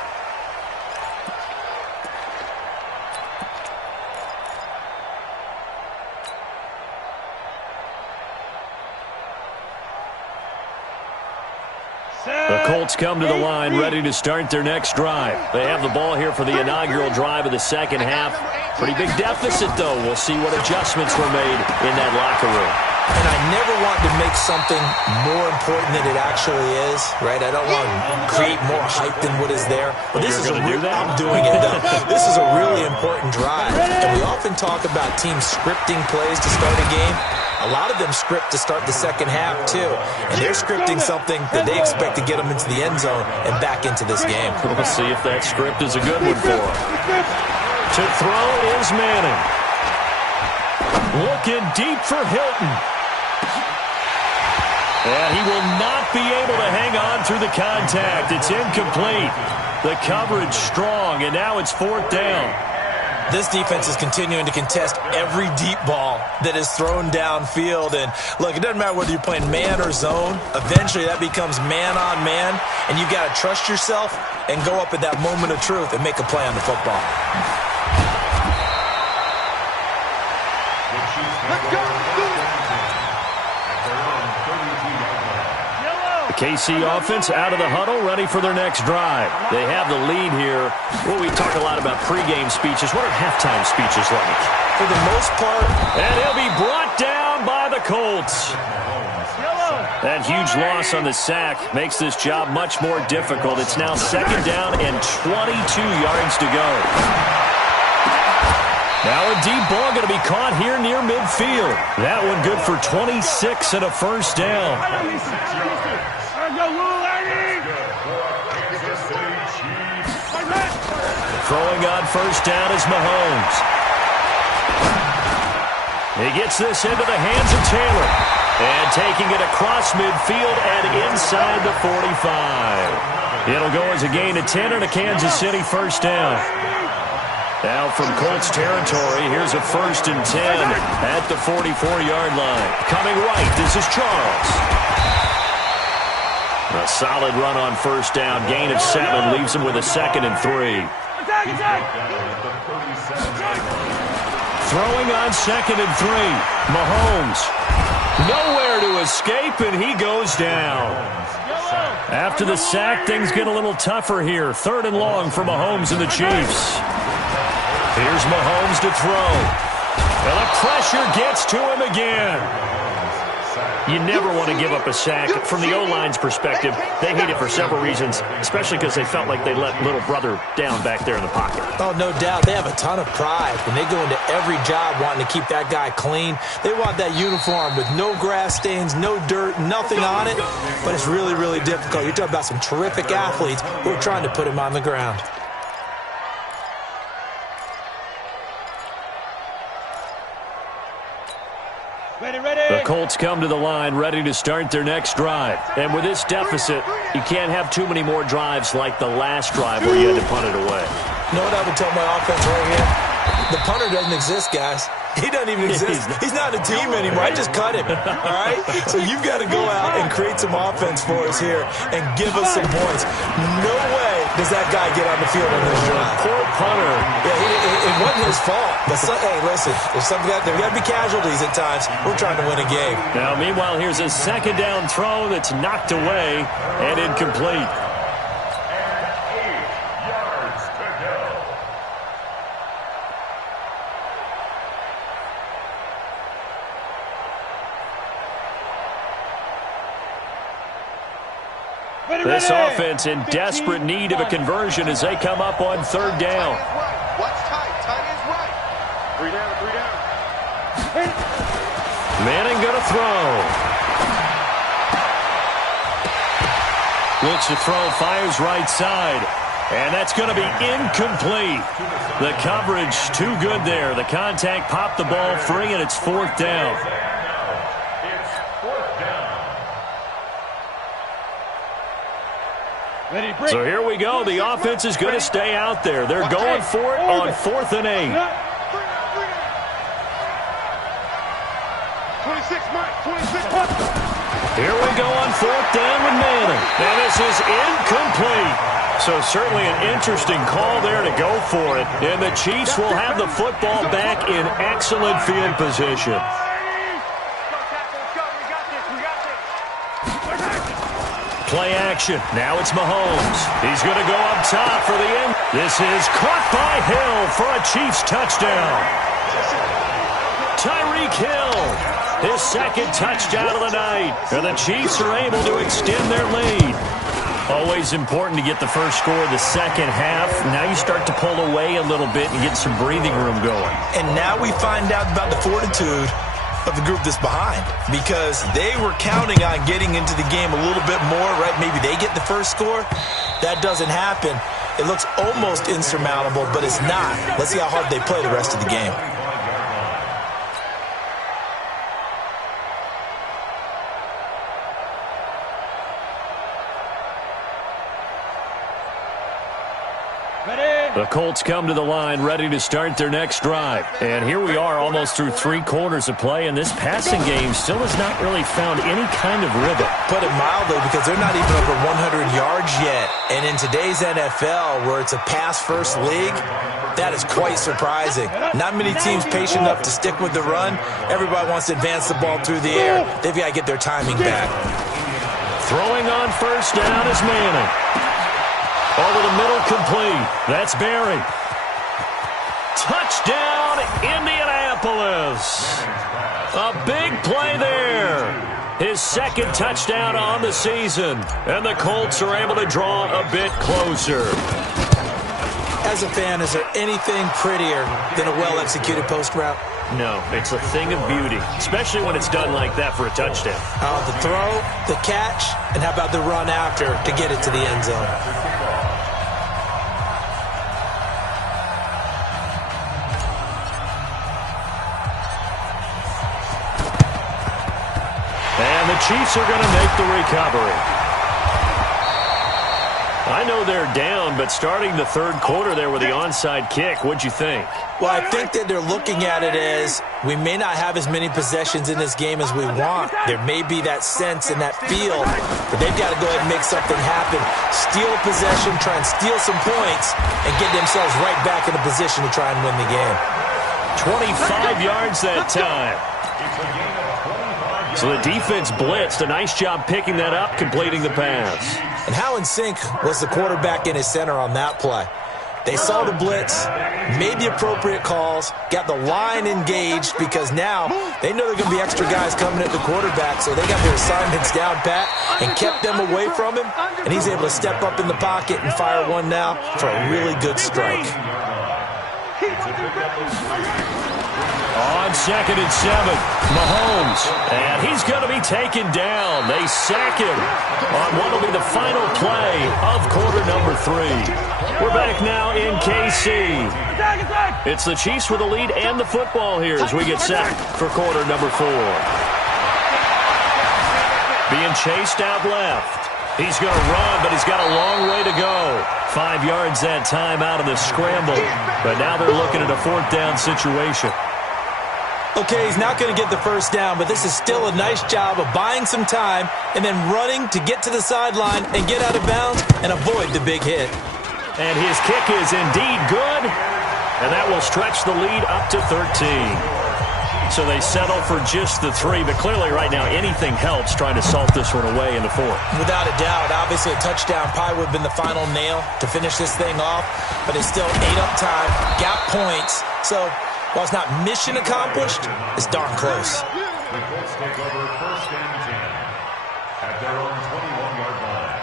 The Colts come to the line ready to start their next drive. They have the ball here for the inaugural drive of the second half. Pretty big deficit, though. We'll see what adjustments were made in that locker room. And I never want to make something more important than it actually is, right? I don't want to create more hype than what is there. But this is I'm doing it, though. This is a really important drive. And we often talk about teams scripting plays to start a game. A lot of them script to start the second half, too. And they're scripting something that they expect to get them into the end zone and back into this game. We'll see if that script is a good one for them. To throw is Manning. Looking deep for Hilton. And he will not be able to hang on through the contact. It's incomplete. The coverage strong, and now it's 4th down. This defense is continuing to contest every deep ball that is thrown downfield. And, look, it doesn't matter whether you're playing man or zone. Eventually, that becomes man on man, and you've got to trust yourself and go up at that moment of truth and make a play on the football. Let's go! The KC offense out of the huddle, ready for their next drive. They have the lead here. Well, we talk a lot about pregame speeches. What are halftime speeches like? For the most part. And he'll be brought down by the Colts. That huge loss on the sack makes this job much more difficult. It's now 2nd down and 22 yards to go. Now a deep ball going to be caught here near midfield. That one good for 26 and a first down. Throwing on first down is Mahomes. He gets this into the hands of Taylor. And taking it across midfield and inside the 45. It'll go as a gain of 10 and a Kansas City first down. Now from Colts territory, here's a 1st and 10 at the 44-yard line. Coming right, this is Charles. A solid run on first down. Gain of 7 leaves him with a 2nd and 3. Throwing on 2nd and 3. Mahomes. Nowhere to escape, and he goes down. After the sack, things get a little tougher here. 3rd and long for Mahomes and the Chiefs. Here's Mahomes to throw. And the pressure gets to him again. You never want to give up a sack. From the O-line's perspective, they hate it for several reasons, especially because they felt like they let little brother down back there in the pocket. Oh, no doubt. They have a ton of pride, and they go into every job wanting to keep that guy clean. They want that uniform with no grass stains, no dirt, nothing on it, but it's really, really difficult. You're talking about some terrific athletes who are trying to put him on the ground. The Colts come to the line ready to start their next drive. And with this deficit, you can't have too many more drives like the last drive where you had to punt it away. You know what I would tell my offense right here? The punter doesn't exist, guys. He doesn't even exist. He's not a team anymore. I just cut him, all right? So you've got to go out and create some offense for us here and give us some points. No way does that guy get on the field on this drive. Poor punter. Yeah, it wasn't his fault. But hey, listen, there's there got to be casualties at times. We're trying to win a game. Now, meanwhile, here's a 2nd down throw that's knocked away and incomplete. This offense in desperate need of a conversion as they come up on 3rd down. Watch tight. Tight is right. 3 down, 3 down. Manning going to throw. Looks to throw, fires right side. And that's going to be incomplete. The coverage too good there. The contact popped the ball free, and it's 4th down. So here we go. The offense is going to stay out there. They're going for it on 4th and 8. 26, Mike. 26. Here we go on 4th down with Manning. And this is incomplete. So certainly an interesting call there to go for it. And the Chiefs will have the football back in excellent field position. Play action. Now it's Mahomes. He's going to go up top for the end. This is caught by Hill for a Chiefs touchdown. Tyreek Hill, his 2nd touchdown of the night. And the Chiefs are able to extend their lead. Always important to get the first score of the second half. Now you start to pull away a little bit and get some breathing room going. And now we find out about the fortitude of the group that's behind, because they were counting on getting into the game a little bit more, right? Maybe they get the first score. That doesn't happen. It looks almost insurmountable, but it's not. Let's see how hard they play the rest of the game. The Colts come to the line ready to start their next drive. And here we are almost through 3 quarters of play, and this passing game still has not really found any kind of rhythm. Put it mildly, because they're not even over 100 yards yet. And in today's NFL, where it's a pass-first league, that is quite surprising. Not many teams patient enough to stick with the run. Everybody wants to advance the ball through the air. They've got to get their timing back. Throwing on 1st down is Manning. Over the middle, complete. That's Barry. Touchdown, Indianapolis. A big play there. His 2nd touchdown on the season. And the Colts are able to draw a bit closer. As a fan, is there anything prettier than a well-executed post route? No, it's a thing of beauty, especially when it's done like that for a touchdown. The throw, the catch, and how about the run after to get it to the end zone? And the Chiefs are going to make the recovery. I know they're down, but starting the 3rd quarter there with the onside kick, what'd you think? Well, I think that they're looking at it as we may not have as many possessions in this game as we want. There may be that sense and that feel, but they've got to go ahead and make something happen. Steal a possession, try and steal some points, and get themselves right back in a position to try and win the game. 25 yards that time. So the defense blitzed. A nice job picking that up, completing the pass. And how in sync was the quarterback in his center on that play? They saw the blitz, made the appropriate calls, got the line engaged because now they know there are going to be extra guys coming at the quarterback, so they got their assignments down pat and kept them away from him, and he's able to step up in the pocket and fire one now for a really good strike. On 2nd and 7, Mahomes, and he's going to be taken down. They sack him on what will be the final play of quarter number 3. We're back now in KC. It's the Chiefs with the lead and the football here as we get set for quarter number 4. Being chased out left. He's going to run, but he's got a long way to go. 5 yards that time out of the scramble, but now they're looking at a 4th down situation. Okay, he's not going to get the first down, but this is still a nice job of buying some time and then running to get to the sideline and get out of bounds and avoid the big hit. And his kick is indeed good, and that will stretch the lead up to 13. So they settle for just the 3, but clearly right now anything helps trying to salt this one away in the 4th. Without a doubt, obviously a touchdown probably would have been the final nail to finish this thing off, but it's still 8 up time, got points, so while it's not mission accomplished, it's darn close. The Colts take over 1st and 10 at their own 21-yard line.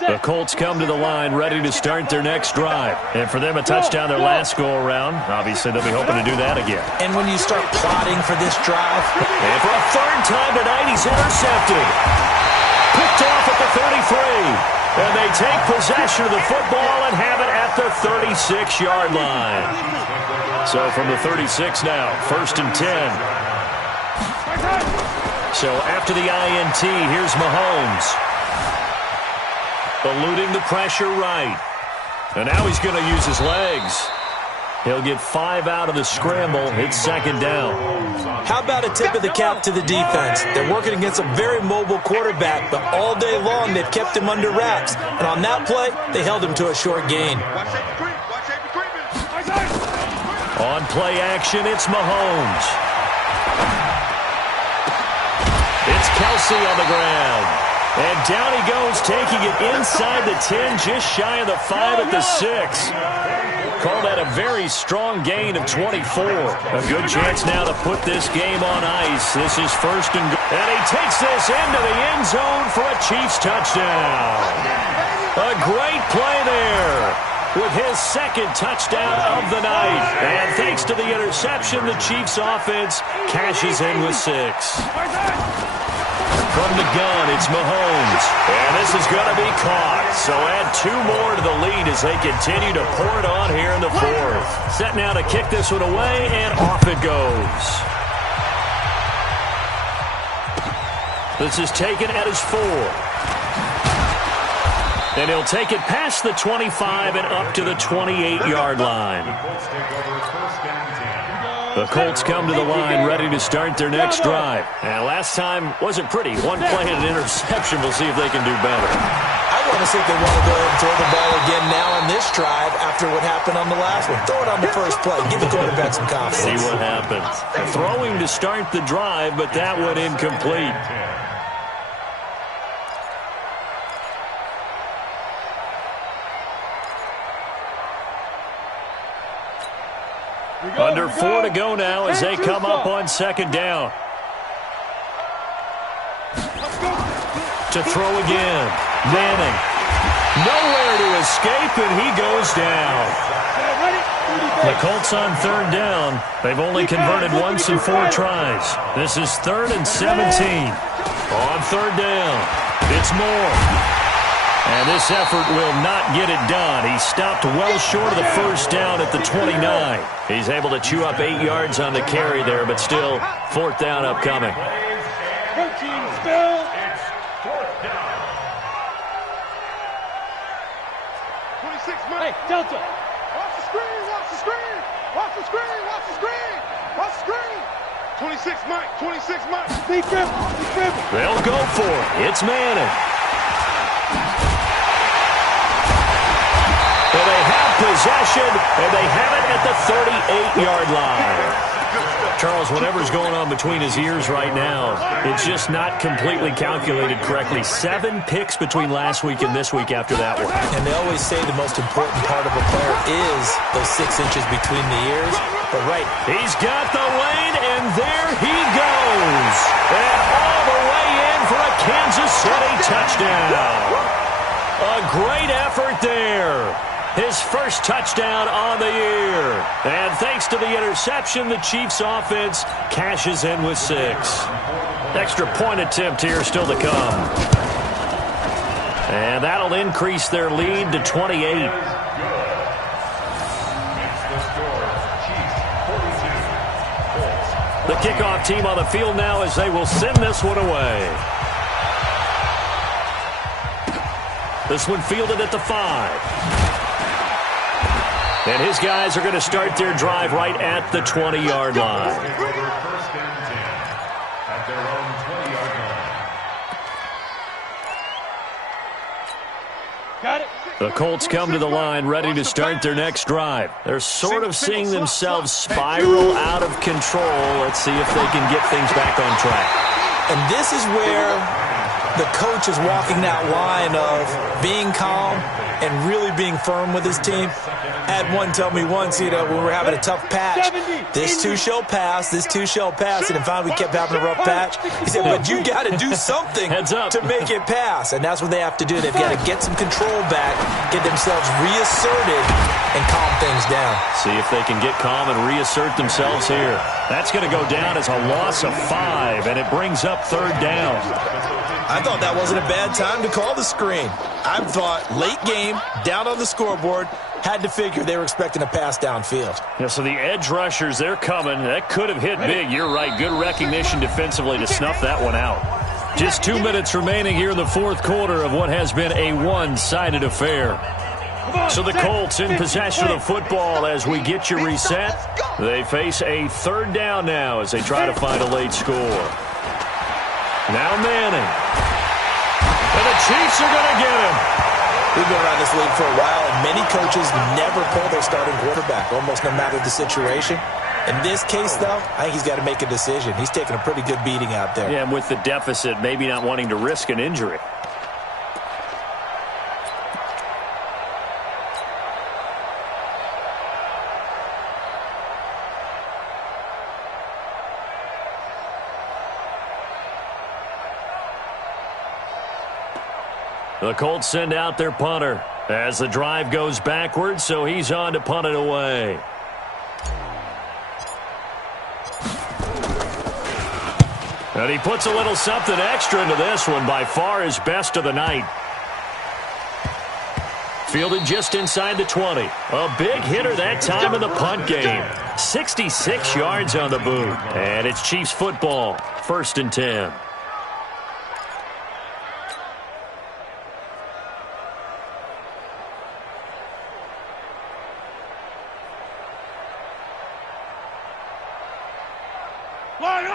The Colts come to the line ready to start their next drive. And for them, a touchdown their last go-around. Obviously, they'll be hoping to do that again. And when you start plotting for this drive. And for a 3rd time tonight, he's intercepted. Picked off at the 33. And they take possession of the football and have it at the 36-yard line. So from the 36 now, 1st and 10. So after the INT, here's Mahomes. Eluding the pressure right. And now he's going to use his legs. He'll get 5 out of the scramble. It's 2nd down. How about a tip of the cap to the defense? They're working against a very mobile quarterback, but all day long they've kept him under wraps. And on that play, they held him to a short gain. On play action, it's Mahomes. It's Kelsey on the ground. And down he goes, taking it inside the 10, just shy of the 5 at the 6. Call that a very strong gain of 24. A good chance now to put this game on ice. This is 1st and goal. And he takes this into the end zone for a Chiefs touchdown. A great play there with his 2nd touchdown of the night. And thanks to the interception, the Chiefs offense cashes in with 6. From the gun, it's Mahomes. And this is going to be caught. So add 2 more to the lead as they continue to pour it on here in the 4th. Set now to kick this one away, and off it goes. This is taken at his 4. And he'll take it past the 25 and up to the 28-yard line. The Colts come to the line ready to start their next drive. And last time wasn't pretty. 1 play and an interception. We'll see if they can do better. I want to see if they want to go ahead and throw the ball again now on this drive after what happened on the last one. Throw it on the first play. Give the quarterback some confidence. See what happens. Throwing to start the drive, but that one incomplete. Under 4 to go now as they come up on 2nd down. To throw again. Manning. Nowhere to escape, and he goes down. The Colts on 3rd down. They've only converted once in 4 tries. This is 3rd and 17. On 3rd down, it's Moore. And this effort will not get it done. He stopped well short of the 1st down at the 29. He's able to chew up 8 yards on the carry there, but still 4th down upcoming. 13 still. It's 4th down. 26, Mike. Hey, Delta. Watch the screen, watch the screen. Watch the screen, watch the screen. Watch the screen. 26, Mike. 26, Mike. Be careful, be careful. They'll go for it. It's Manning. Well, they have possession, and they have it at the 38-yard line. Charles, whatever's going on between his ears right now, it's just not completely calculated correctly. 7 picks between last week and this week after that one. And they always say the most important part of a player is those 6 inches between the ears. But right, he's got the lane, and there he goes. And all the way in for a Kansas City touchdown. A great effort there. His first touchdown on the year. And thanks to the interception, the Chiefs offense cashes in with 6. Extra point attempt here still to come. And that'll increase their lead to 28. The kickoff team on the field now as they will send this one away. This one fielded at the 5. And his guys are going to start their drive right at the 20-yard line. First and 10 at their own 20-yard line. Got it. The Colts come to the line ready to start their next drive. They're sort of seeing themselves spiral out of control. Let's see if they can get things back on track. and this is where the coach is walking that line of being calm and really being firm with his team. I had one tell me once, when we were having a tough patch, this too shall pass, this too shall pass, and then finally we kept having a rough patch. He said, but you got to do something to make it pass, and that's what they have to do. They've got to get some control back, get themselves reasserted, and calm things down. See if they can get calm and reassert themselves here. That's going to go down as a loss of 5, and it brings up third down. I thought that wasn't a bad time to call the screen. I thought late game, down on the scoreboard, had to figure they were expecting a pass downfield. Yeah, so the edge rushers, they're coming. That could have hit big. You're right. Good recognition defensively to snuff that one out. Just 2 minutes remaining here in the fourth quarter of what has been a one-sided affair. So the Colts in possession of the football as we get you reset. They face a third down now as they try to find a late score. Now Manning. And the Chiefs are going to get him. We've been around this league for a while, and many coaches never pull their starting quarterback, almost no matter the situation. In this case, though, I think he's got to make a decision. He's taking a pretty good beating out there. Yeah, and with the deficit, maybe not wanting to risk an injury. The Colts send out their punter as the drive goes backwards, so he's on to punt it away. And he puts a little something extra into this one, by far his best of the night. Fielded just inside the 20. A big hitter that time in the punt game. 66 yards on the boot. And it's Chiefs football, 1st and 10.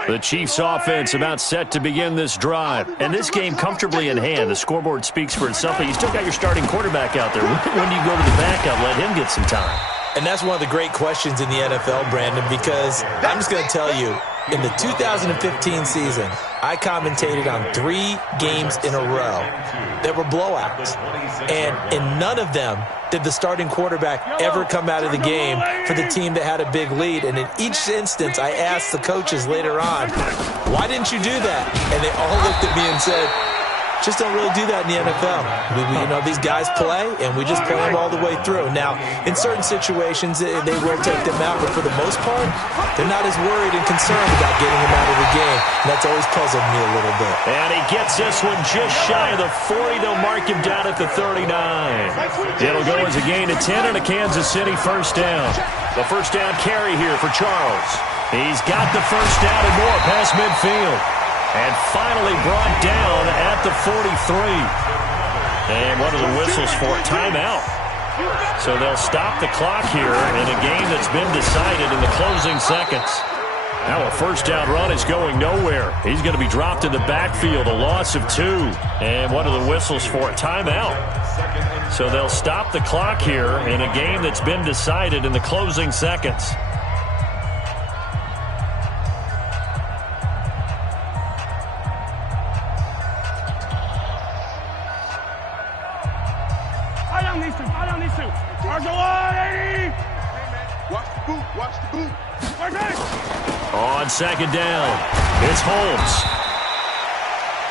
The Chiefs offense about set to begin this drive. And this game comfortably in hand. The scoreboard speaks for itself. You still got your starting quarterback out there. When do you go to the backup? Let him get some time. And that's one of the great questions in the NFL, Brandon, because I'm just going to tell you, in the 2015 season, I commentated on 3 games in a row that were blowouts. And in none of them did the starting quarterback ever come out of the game for the team that had a big lead. And in each instance, I asked the coaches later on, why didn't you do that? And they all looked at me and said, just don't really do that in the NFL. These guys play, and we just play them all the way through. Now, in certain situations, they will take them out, but for the most part, they're not as worried and concerned about getting them out of the game. And that's always puzzled me a little bit. And he gets this one just shy of the 40. They'll mark him down at the 39. It'll go as a gain of 10 and a Kansas City first down. The first down carry here for Charles. He's got the first down and more past midfield. And finally brought down at the 43. And what are the whistles for? Timeout. So they'll stop the clock here in a game that's been decided in the closing seconds. Now a first down run is going nowhere. He's going to be dropped in the backfield, a loss of 2. And one of the whistles for a timeout. So they'll stop the clock here in a game that's been decided in the closing seconds. On second down, it's Holmes.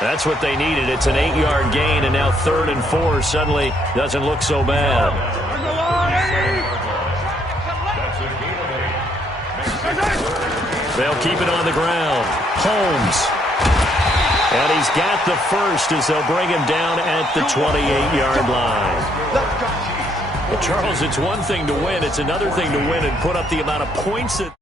That's what they needed. It's an 8-yard gain, and now 3rd and 4 suddenly doesn't look so bad. They'll keep it on the ground. Holmes. And he's got the first as they'll bring him down at the 28-yard line. Well, Charles, it's one thing to win. It's another thing to win and put up the amount of points that...